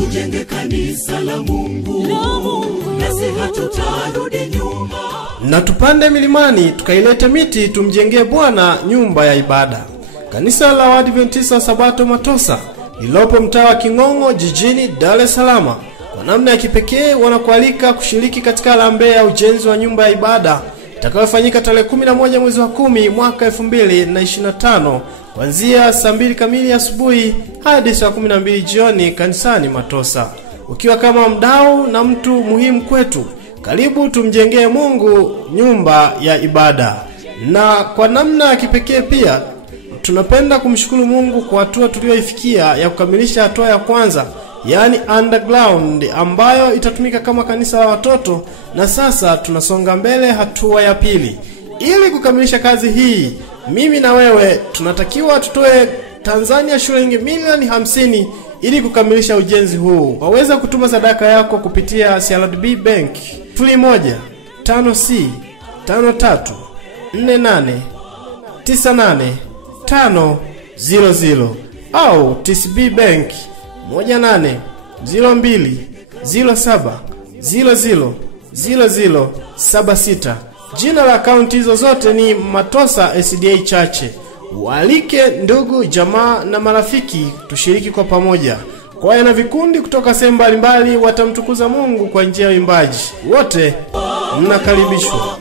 tujenge kanisa la Mungu, nasi hatutarudi nyuma. Na tupande milimani tukailete miti tumjengee Bwana nyumba ya ibada. Kanisa la Waadventista Sabato Matosa lilopo mtaa wa Kingongo jijini Dar es Salaam kwa namna ya kipekee wanakualika kushiriki katika harambee ya ujenzi wa nyumba ya ibada itakayofanyika tarehe 11 mwezi wa 10 mwaka 2025 kuanzia saa 2 kamili asubuhi hadi saa 12 jioni kanisani Matosa. Ukiwa kama mdau na mtu muhimu kwetu, karibu tumjengee Mungu nyumba ya ibada. Na kwa namna ya kipekee pia tunapenda kumshukuru Mungu kwa hatua tuliyoifikia ya kukamilisha hatua ya kwanza, yani underground, ambayo itatumika kama kanisa la watoto, na sasa tunasonga mbele hatua ya pili. Ili kukamilisha kazi hii, mimi na wewe tunatakiwa tutoe Tanzania shilingi milioni 50 ili kukamilisha ujenzi huu. Waweza kutuma sadaka yako kupitia CRDB Bank 015053489850 au TCB Bank 180207000076. Jina la akaunti hizo zote ni Matosa SDA Church. Walike ndugu, jamaa na marafiki tushiriki kwa pamoja. Kwaya na vikundi kutoka sehemu mbalimbali watamtukuza Mungu kwa njia ya uimbaji. Wote mnakaribishwa.